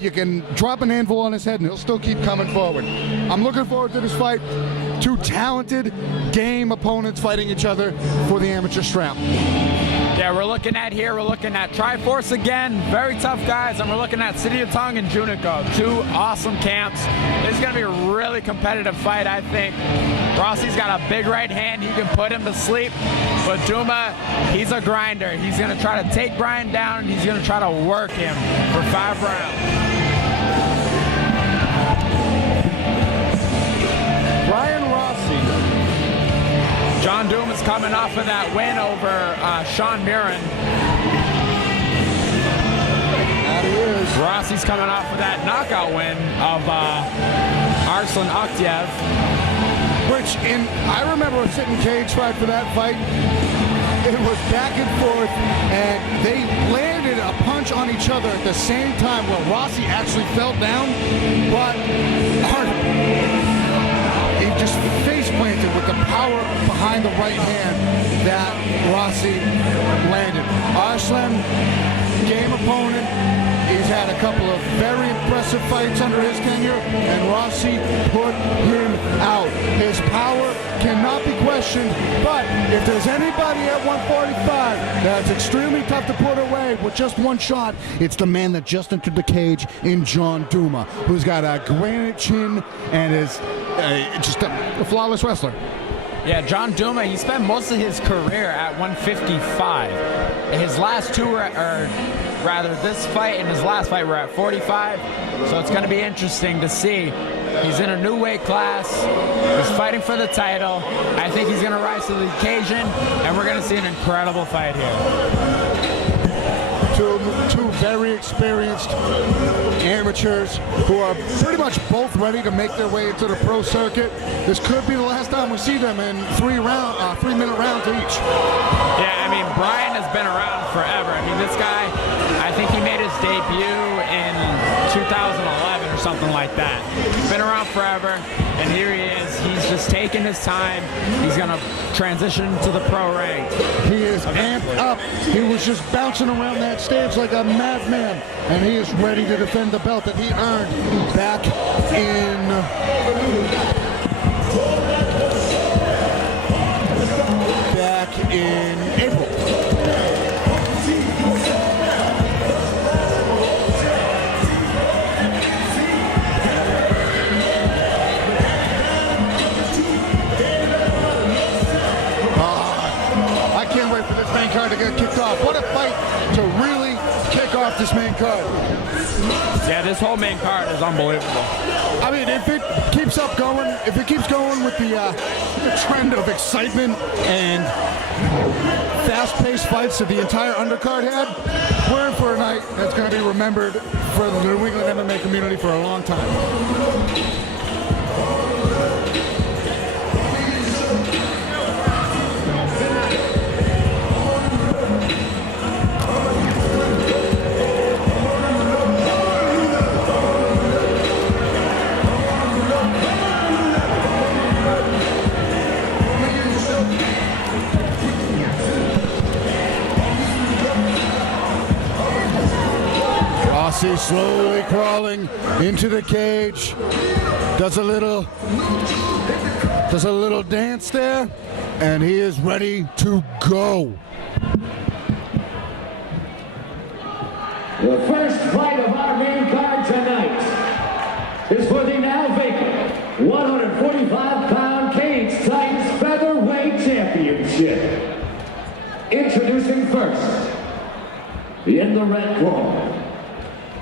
You can drop an anvil on his head and he'll still keep coming forward. I'm looking forward to this fight. Two talented, game opponents fighting each other for the amateur strap. Yeah, we're looking at Triforce again, very tough guys, and we're looking at City of Tongue and Junico, two awesome camps. This is going to be a really competitive fight, I think. Rossi's got a big right hand, he can put him to sleep, but Douma, he's a grinder. He's going to try to take Brian down, and he's going to try to work him for 5 rounds. Brian Rossi. John Douma's coming off of that win over Sean Mirren. That he is. Rossi's coming off of that knockout win of Arslan Aktiev. I remember a sitting cage fight for that fight. It was back and forth, and they landed a punch on each other at the same time where Rossi actually fell down, but he just face planted with the power behind the right hand that Rossi landed. Arslan, game opponent. He's had a couple of very impressive fights under his tenure, and Rossi put him out. His power cannot be questioned, but if there's anybody at 145 that's extremely tough to put away with just one shot, it's the man that just entered the cage in John Douma, who's got a granite chin and is just a flawless wrestler. Yeah, John Douma, he spent most of his career at 155. His last two, this fight and his last fight were at 45. So it's going to be interesting to see. He's in a new weight class. He's fighting for the title. I think he's going to rise to the occasion, and we're going to see an incredible fight here. Two very experienced amateurs who are pretty much both ready to make their way into the pro circuit. This could be the last time we see them in 3-minute rounds each. Yeah, I mean, Brian has been around forever. I mean, this guy, I think he made his debut in 2011 or something like that. He's been around forever, and here he is. He's just taking his time. He's going to transition to the pro rank. He is amped up. He was just bouncing around that stage like a madman, and he is ready to defend the belt that he earned back in April. I can't wait for this main card to get kicked off. What a fight to really kick off this main card. Yeah, this whole main card is unbelievable. I mean, if it keeps going with the trend of excitement and fast-paced fights that the entire undercard had, we're in for a night that's going to be remembered for the New England MMA community for a long time. Rossi slowly crawling into the cage, does a little dance there, and he is ready to go. The first fight of our main card tonight is for the now vacant 145-pound Cage Titans Featherweight Championship. Introducing first, in the red corner,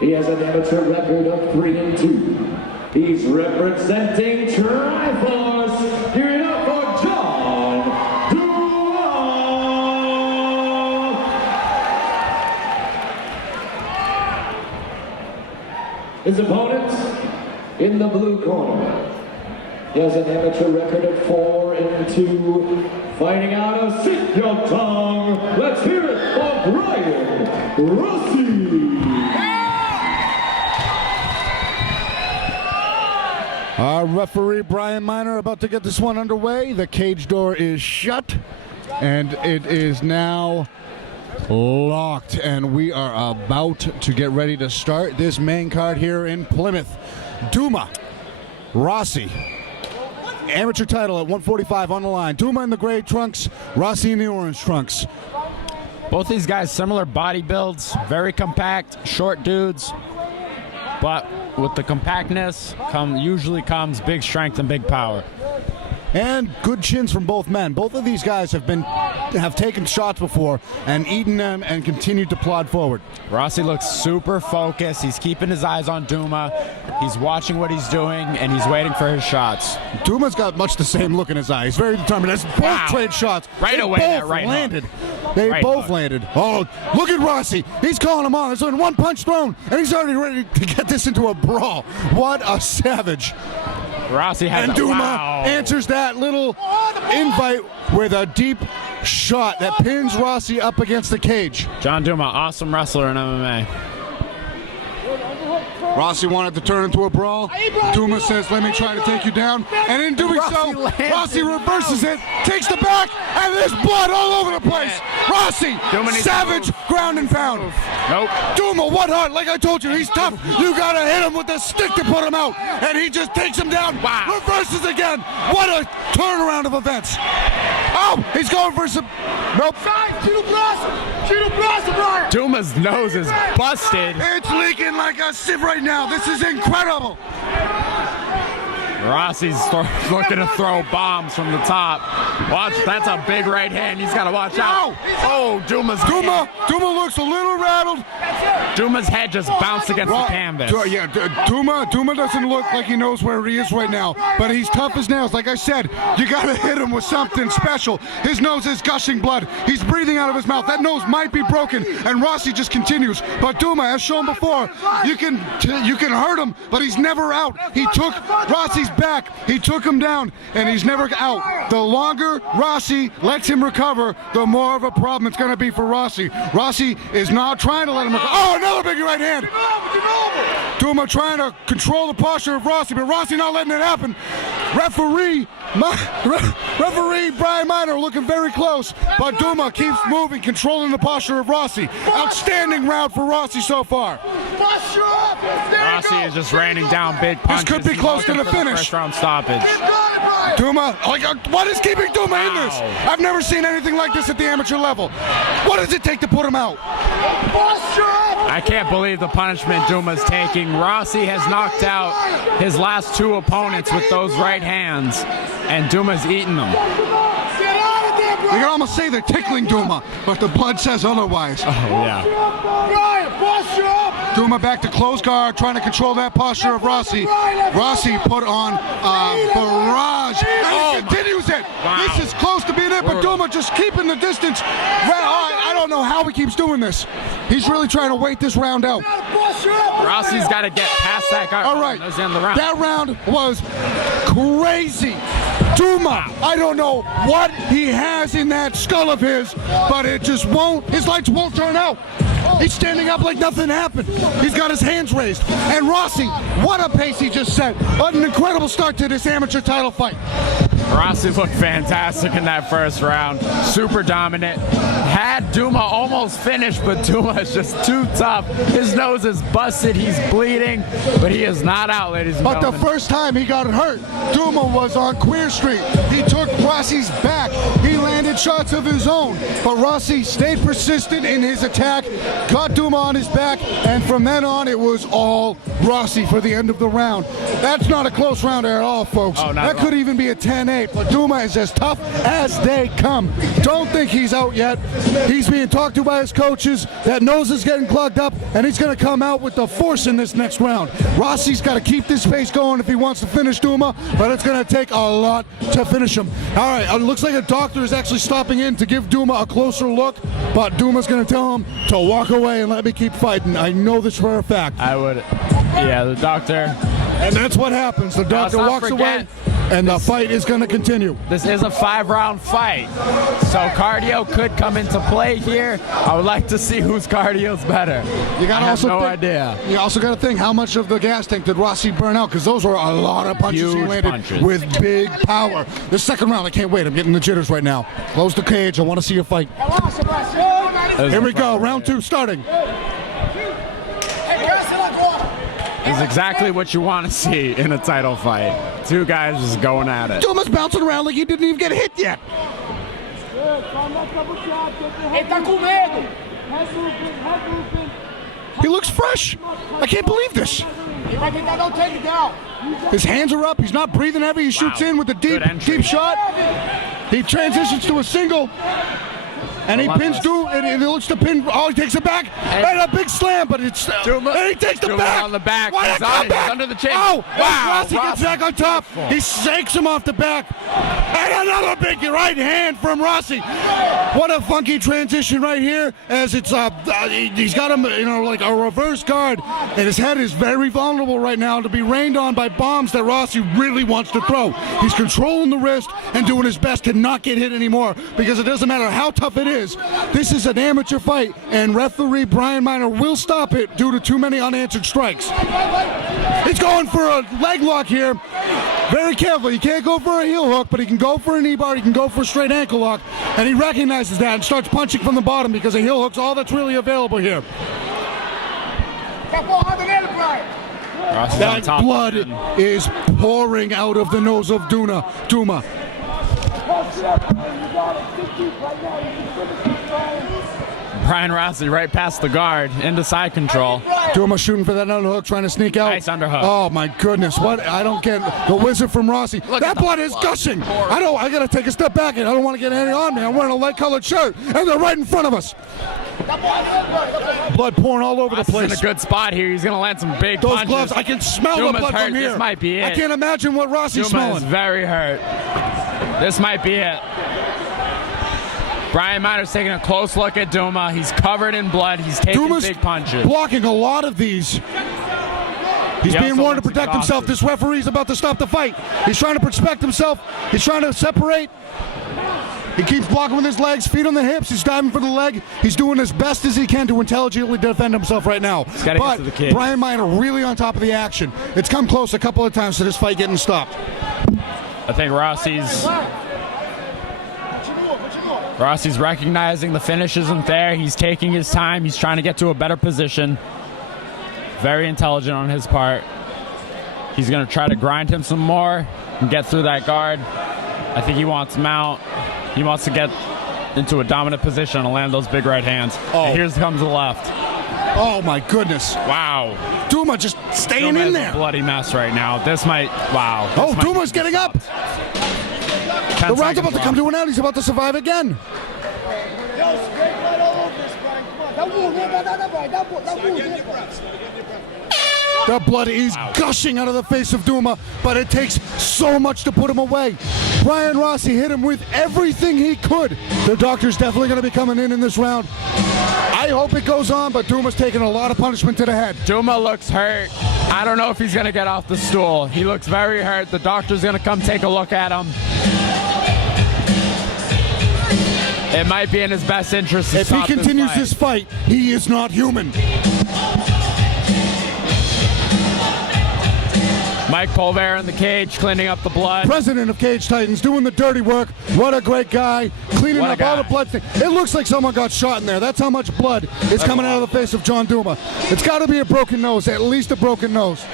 he has an amateur record of 3-2. He's representing Triforce. Give it up for John Douma. His opponent in the blue corner, he has an amateur record of 4-2. Fighting out of City of Tongue, let's hear it for Brian Rossi. Our referee, Brian Miner, about to get this one underway. The cage door is shut, and it is now locked, and we are about to get ready to start this main card here in Plymouth. Douma, Rossi, amateur title at 145 on the line. Douma in the gray trunks, Rossi in the orange trunks. Both these guys similar body builds, very compact, short dudes, but with the compactness usually comes big strength and big power. And good chins from both men. Both of these guys have taken shots before and eaten them and continued to plod forward. Rossi looks super focused. He's keeping his eyes on Douma. He's watching what he's doing, and he's waiting for his shots. Douma's got much the same look in his eye. He's very determined. That's both trade shots. Right away, that right landed. hook. They Right both hook. landed. Oh, look at Rossi. He's calling him on. There's only one punch thrown, and he's already ready to get this into a brawl. What a savage. Rossi has And Douma answers that little invite with a deep shot that pins Rossi up against the cage. John Douma, awesome wrestler in MMA. Rossi wanted to turn into a brawl. Douma says, let me try to take you down. And in doing so, Rossi reverses it, takes the back, and there's blood all over the place. Rossi, savage ground and pound. Nope. Douma, what heart? Like I told you, he's tough. You got to hit him with the stick to put him out. And he just takes him down, reverses again. What a turnaround of events. Oh, he's going for some... Nope. Douma's nose is busted. It's leaking like a sieve right now. This is incredible. Rossi's looking to throw bombs from the top. Watch, that's a big right hand. He's got to watch out. Oh, Douma's Douma looks a little rattled. Douma's head just bounced against the canvas. Douma doesn't look like he knows where he is right now, but he's tough as nails. Like I said, you got to hit him with something special. His nose is gushing blood. He's breathing out of his mouth. That nose might be broken, and Rossi just continues. But Douma, as shown before, you can hurt him, but he's never out. He took Rossi's back, he took him down, and he's never out. The longer Rossi lets him recover, the more of a problem it's going to be for Rossi. Rossi is not trying to let him recover. Oh, another big right hand. Douma trying to control the posture of Rossi, but Rossi not letting it happen. Referee Brian Miner looking very close, but Douma keeps moving, controlling the posture of Rossi. Outstanding round for Rossi so far. Rossi is just raining down big punches. This could be close to the finish. First round stoppage. Douma, what is keeping Douma in this? I've never seen anything like this at the amateur level. What does it take to put him out? I can't believe the punishment Douma's taking. Rossi has knocked out his last two opponents with those right hands, and Douma's eating them. You can almost say they're tickling Douma, but the blood says otherwise. Oh, yeah. Douma back to close guard, trying to control that posture of Rossi. Rossi put on a barrage, and he continues it. Wow. This is close to being it, but Douma just keeping the distance. I don't know how he keeps doing this. He's really trying to wait this round out. Rossi's got to get past that guy. All right, that round was crazy. Douma, I don't know what he has in that skull of his, but it just won't, his lights won't turn out. He's standing up like nothing happened. He's got his hands raised. And Rossi, what a pace he just set. What an incredible start to this amateur title fight. Rossi looked fantastic in that first round. Super dominant. Had Douma almost finished, but Douma is just too tough. His nose is busted. He's bleeding, but he is not out, ladies and gentlemen. But the first time he got hurt, Douma was on Queer Street. He took Rossi's back. He landed shots of his own, but Rossi stayed persistent in his attack, got Douma on his back, and from then on, it was all Rossi for the end of the round. That's not a close round at all, folks. Oh, that could even be a 10-8, but Douma is as tough as they come. Don't think he's out yet. He's being talked to by his coaches. That nose is getting clogged up, and he's going to come out with the force in this next round. Rossi's got to keep this pace going if he wants to finish Douma, but it's going to take a lot to finish him. All right, it looks like a doctor is actually stopping in to give Douma a closer look, but Douma's going to tell him to walk away and let me keep fighting. I know this for a fact. I would. Yeah, the doctor. And that's what happens. The doctor walks away, And the fight is going to continue. This is a 5-round fight, so cardio could come into play here. I would like to see whose cardio's better. You got I have also no think, idea. You also got to think, how much of the gas tank did Rossi burn out? Because those were a lot of punches he Huge landed punches. with big power. The second round, I can't wait. I'm getting the jitters right now. Close the cage. I want to see a fight. Here we go. Round 2 starting. This is exactly what you want to see in a title fight. Two guys just going at it. Douma's bouncing around like he didn't even get hit yet. He looks fresh. I can't believe this. His hands are up. He's not breathing heavy. He shoots in with a deep shot. He transitions to a single. And he pins Douma, and he looks to pin. Oh, he takes it back, and a big slam, but it's Douma, and he takes the Douma back. on the back. What a He's comeback! under the chin. Oh, wow! Rossi gets back on top. He shakes him off the back, and another big right hand from Rossi. What a funky transition right here, as it's he's got him, like a reverse guard, and his head is very vulnerable right now to be rained on by bombs that Rossi really wants to throw. He's controlling the wrist and doing his best to not get hit anymore, because it doesn't matter how tough it is. This is an amateur fight, and referee Brian Miner will stop it due to too many unanswered strikes. He's going for a leg lock here. Very careful. He can't go for a heel hook, but he can go for a knee bar. He can go for a straight ankle lock, and he recognizes that and starts punching from the bottom because a heel hook's all that's really available here. That blood is pouring out of the nose of Douma. Brian Rossi right past the guard into side control. Douma shooting for that underhook, trying to sneak out. Nice underhook. Oh my goodness! What? I don't get the wizard from Rossi. That blood is gushing. I gotta take a step back, and I don't want to get any on me. I'm wearing a light-colored shirt, and they're right in front of us. Blood pouring all over the place. He's in a good spot here. He's gonna land some big Those punches. gloves, I can smell Douma's the blood hurt. from here. This might be it. I can't imagine what Rossi's Douma smelling. is very hurt. This might be it. Brian Miner's taking a close look at Douma. He's covered in blood. He's taking Douma's big punches. blocking a lot of these. He's being warned to protect himself. This referee's about to stop the fight. He's trying to protect himself. He's trying to separate. He keeps blocking with his legs, feet on the hips. He's diving for the leg. He's doing as best as he can to intelligently defend himself right now. But Brian Miner really on top of the action. It's come close a couple of times to this fight getting stopped. I think Rossi's recognizing the finish isn't there. He's taking his time. He's trying to get to a better position. Very intelligent on his part. He's going to try to grind him some more and get through that guard. I think he wants him out. He wants to get into a dominant position and land those big right hands. Oh. And here comes the left. Oh, my goodness. Wow. Douma just staying in there. A bloody mess right now. This might, wow. Oh, Douma's getting up. The round's about to come to an end. He's about to survive again. The blood is gushing out of the face of Douma, but it takes so much to put him away. Brian Rossi hit him with everything he could. The doctor's definitely going to be coming in this round. I hope it goes on, but Douma's taking a lot of punishment to the head. Douma looks hurt. I don't know if he's going to get off the stool. He looks very hurt. The doctor's going to come take a look at him. It might be in his best interest to If he stop continues this fight, he is not human. Mike Polver in the cage, cleaning up the blood. President of Cage Titans, doing the dirty work. What a great guy, cleaning up all the blood. It looks like someone got shot in there. That's how much blood is coming out of the face of John Douma. It's got to be a broken nose, at least a broken nose.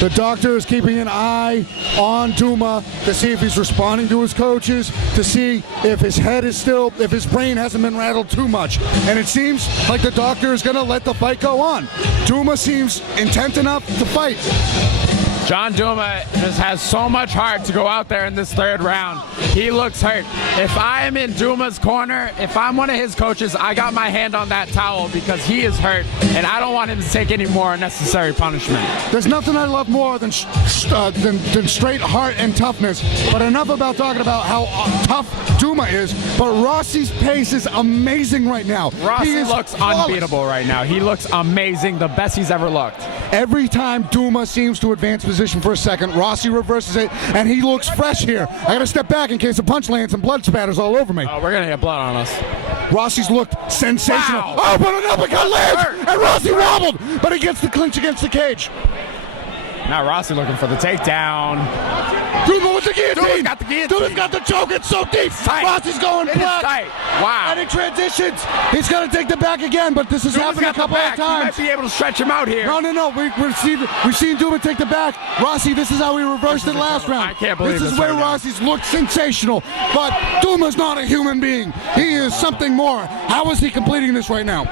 The doctor is keeping an eye on Douma to see if he's responding to his coaches, to see if his head is still, if his brain hasn't been rattled too much. And it seems like the doctor is going to let the fight go on. Douma seems intent enough to fight. John Douma just has so much heart to go out there in this third round. He looks hurt. If I am in Douma's corner, if I'm one of his coaches, I got my hand on that towel because he is hurt, and I don't want him to take any more unnecessary punishment. There's nothing I love more than straight heart and toughness. But enough about talking about how tough Douma is. But Rossi's pace is amazing right now. Rossi looks unbeatable right now. He looks amazing, the best he's ever looked. Every time Douma seems to advance position for a second, Rossi reverses it, and he looks fresh here. I gotta step back in case a punch lands and blood spatters all over me. Oh, we're gonna get blood on us. Rossi's looked sensational. Wow. Oh, but an uppercut lands, and Rossi wobbled, but he gets the clinch against the cage. Now Rossi looking for the takedown. Douma with the guillotine. Douma's got the guillotine. Douma's got the choke. It's so deep. Tight. Rossi's going It is black. tight. Wow. And he transitions. He's going to take the back again, but this has Douma's happened a got the couple of back. times. He might be able to stretch him out here. No. We've seen Douma take the back. Rossi, this is how he reversed it last round. I can't believe this is this where right now. Rossi's looked sensational, but Douma's not a human being. He is something more. How is he completing this right now?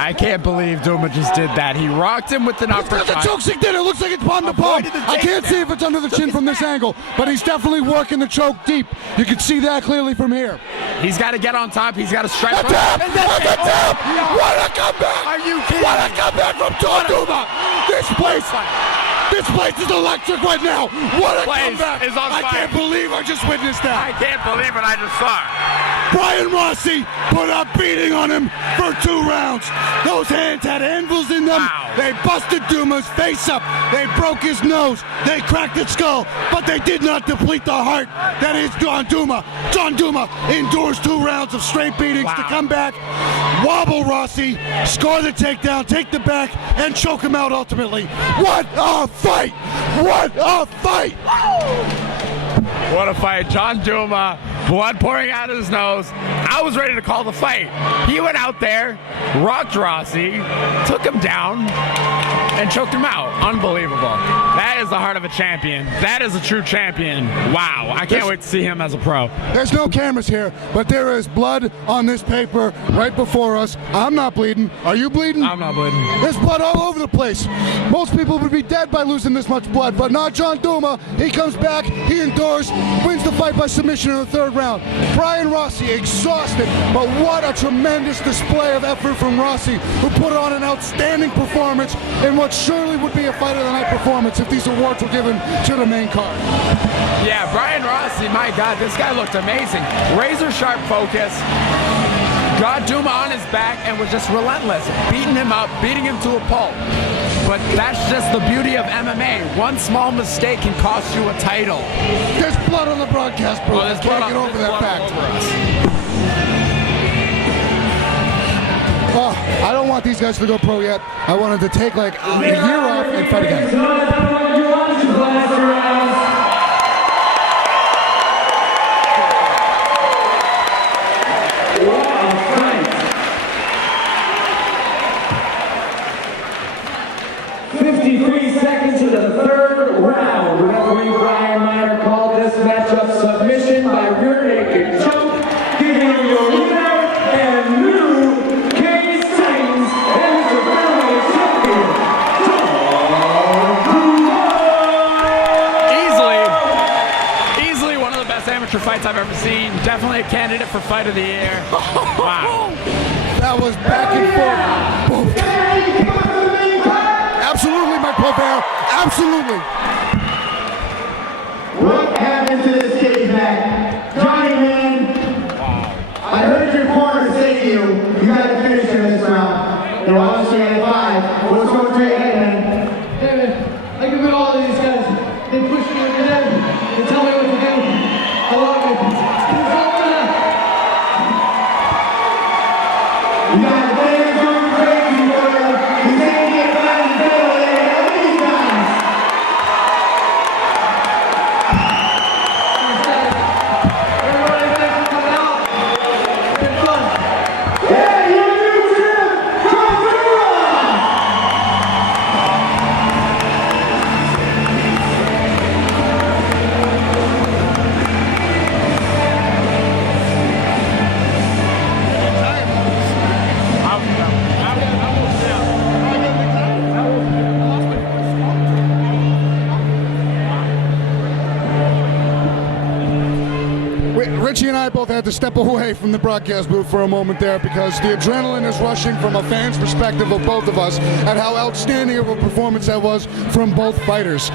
I can't believe Douma just did that. He rocked him with an uppercut. The choke stick did it. Looks like it's palm to palm. I can't see if it's under the chin from this angle, but he's definitely working the choke deep. You can see that clearly from here. He's got to get on top. He's got to strike. The tap! The tap! What a comeback! Are you kidding? What a comeback from John Douma! This place is electric right now. What a Place comeback! is on I fire. can't believe I just witnessed I that. can't believe what I just saw. Brian Rossi put a beating on him for 2 rounds. Those hands had anvils in them. Wow. They busted Douma's face up. They broke his nose. They cracked his skull. But they did not deplete the heart that is John Douma. John Douma endures 2 rounds of straight beatings to come back, wobble Rossi, score the takedown, take the back, and choke him out ultimately. What a fight! What a fight! What a fight. John Douma, blood pouring out of his nose. I was ready to call the fight. He went out there, rocked Rossi, took him down, and choked him out. Unbelievable. That is the heart of a champion. That is a true champion. Wow. I can't wait to see him as a pro. There's no cameras here, but there is blood on this paper right before us. I'm not bleeding. Are you bleeding? I'm not bleeding. There's blood all over the place. Most people would be dead by losing this much blood, but not John Douma. He comes back, he endures, wins the fight by submission in the 3rd round. Brian Rossi exhausted, but what a tremendous display of effort from Rossi, who put on an outstanding performance in what surely would be a fight of the night performance if these awards were given to the main card. Yeah, Brian Rossi, my God, this guy looked amazing. Razor sharp focus. Got Douma on his back and was just relentless, beating him up, beating him to a pulp. But that's just the beauty of MMA. One small mistake can cost you a title. There's blood on the broadcast, bro. Well, I can't get over that fact. Oh, I don't want these guys to go pro yet. I wanted to take like a year off and fight again. Fights I've ever seen. Definitely a candidate for fight of the year. Wow. That was back and forth. Absolutely, my Provera. Absolutely. What happened to this cage match? Johnny, man. I heard your corner say to you, you got to finish in this round. You're obviously at 5. What's going through your head, man? Hey, man. I give it all to these guys. They push me every day. They tell me what to do. I love it. You got fans going crazy, boy. You can't get by the middle there. How many times? Richie and I both had to step away from the broadcast booth for a moment there because the adrenaline is rushing from a fan's perspective of both of us and how outstanding of a performance that was from both fighters.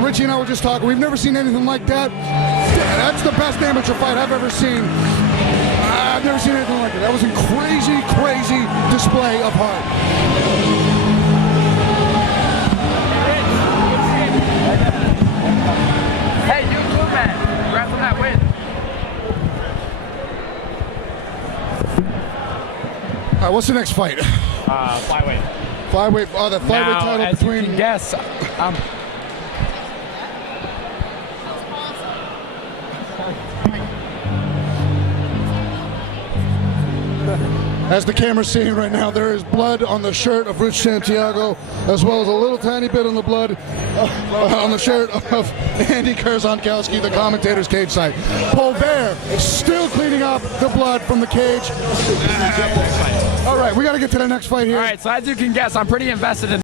Richie and I were just talking. We've never seen anything like that. That's the best amateur fight I've ever seen. I've never seen anything like it. That was a crazy, crazy display of heart. Hey, you too, man. Congrats on that win. All right, what's the next fight? Flyweight. Flyweight. Oh, the flyweight Now, title as between. you can guess, As the camera's seeing right now, there is blood on the shirt of Rich Santiago, as well as a little tiny bit on the blood on the shirt of Andy Kurzankowski, the commentator's cage side. Polver still cleaning up the blood from the cage. All right, we got to get to the next fight here. all right, so as you can guess, I'm pretty invested in